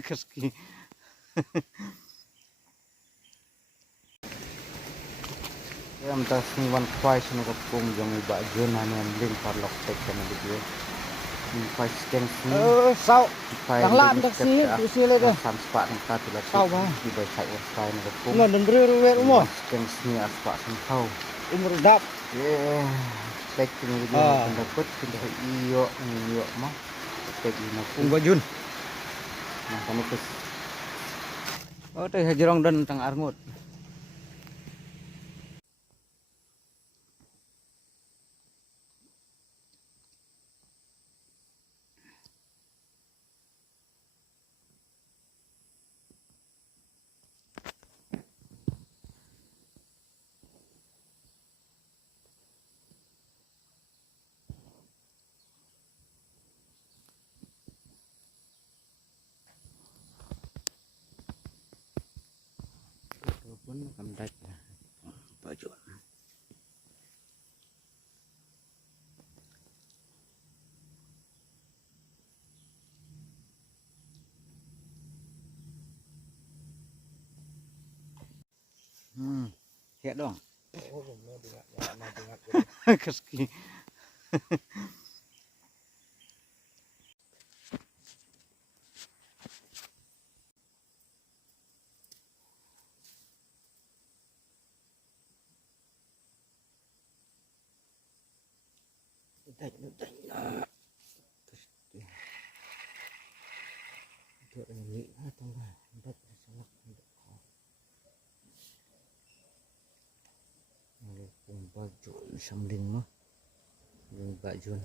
Keski. Em ta sniwan kwai sini kapung yang iba jona yang link parlok tek kan video. Kwai skeng sini. Sao Kwai đang làm được xí xí lên đây sam spa ng ta tula sao ba di bai sai was kwai ng kapung. ngon đừng rơi rơi đúng không Skeng sini aspa sam tau. umur dap Yeah. Tek ni video kan dapat kita iyo mah. Tek ini pun bajun nah kami kes. Oh teh jerong dan tang arngut. Pun kamdat baju. Hiện dong. Keski. Được nghĩ trong này đất salak cùng baju samling mah dengan baju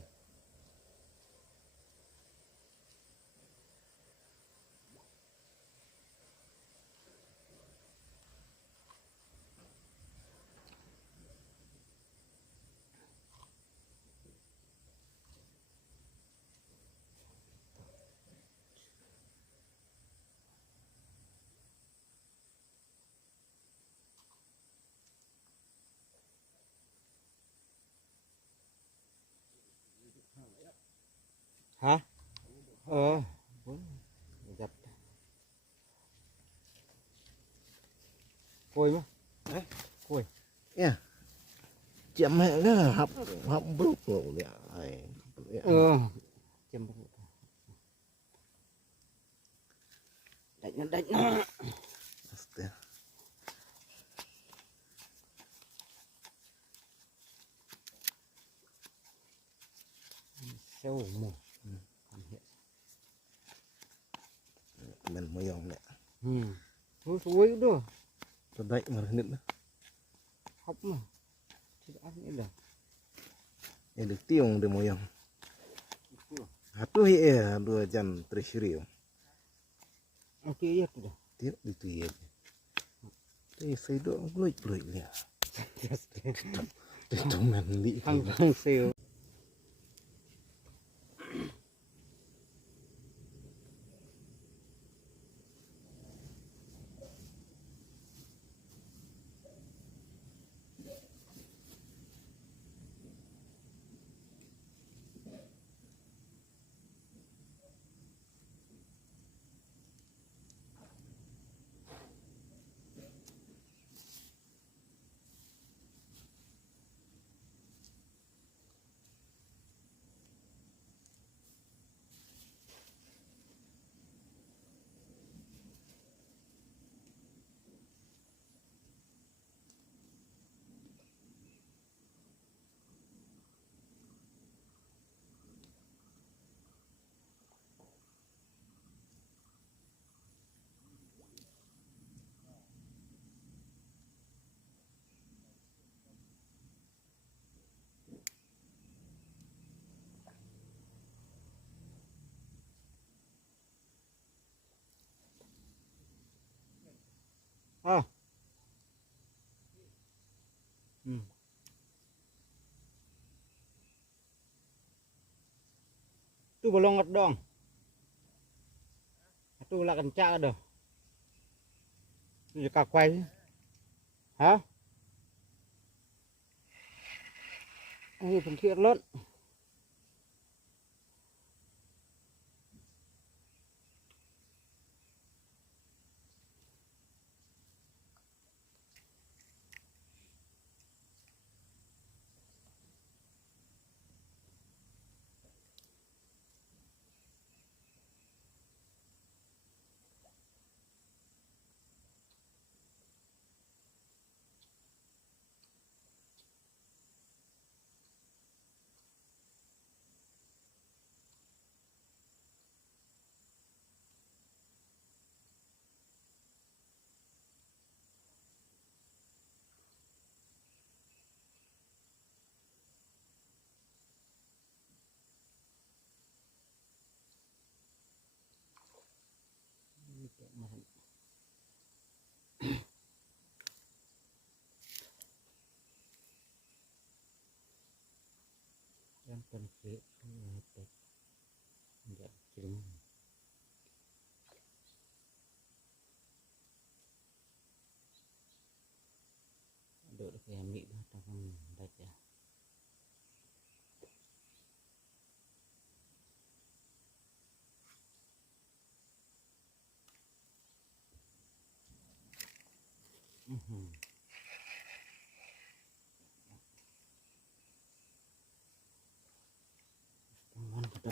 hả bốn giật côi mà đấy côi yeah chậm mẹ đó là học học bút rồi này châm đánh nó sâu mù mình mới dùng nè thôi suối đó tôi đậy mà nịnh hấp mà thì ăn nữa là để được tiêu được mới dùng hatu hiya 2,3 oke ya tuh tiếp đi tùy đây xây độ lụi lụi nè để chúng mình bị không siêu tu belum ngat dong tu là kencak dah tu quay hả ini phần thiện lớn yang penting itu enggak kirim được thì em nghĩ đó trong đây kìa teman kita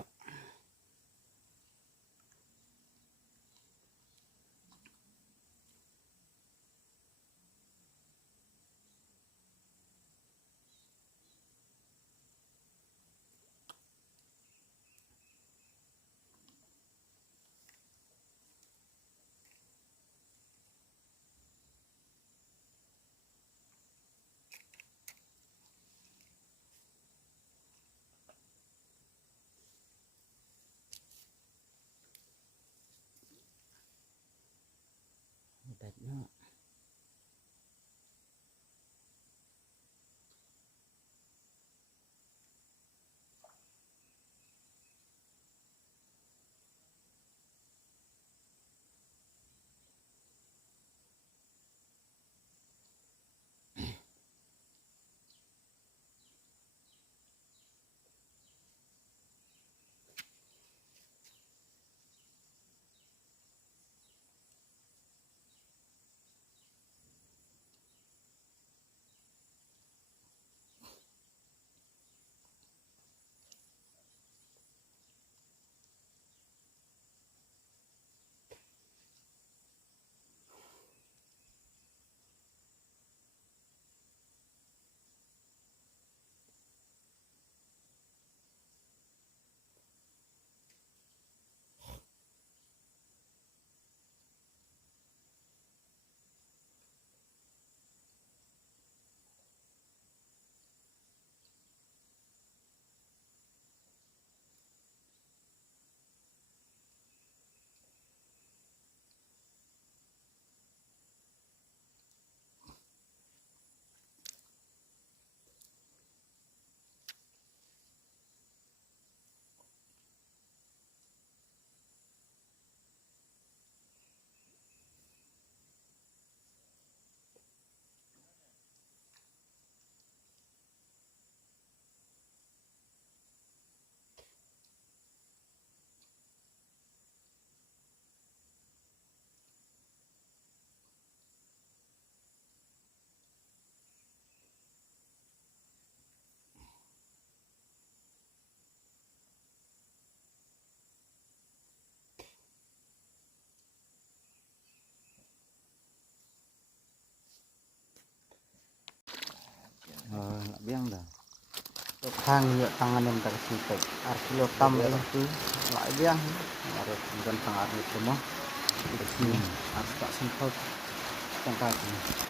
đẹp nó nggak biang dah thang nhựa tangan yang tak sitek arkilo tam itu nggak biang harus dan tangan itu mah harus tak sempat tangkap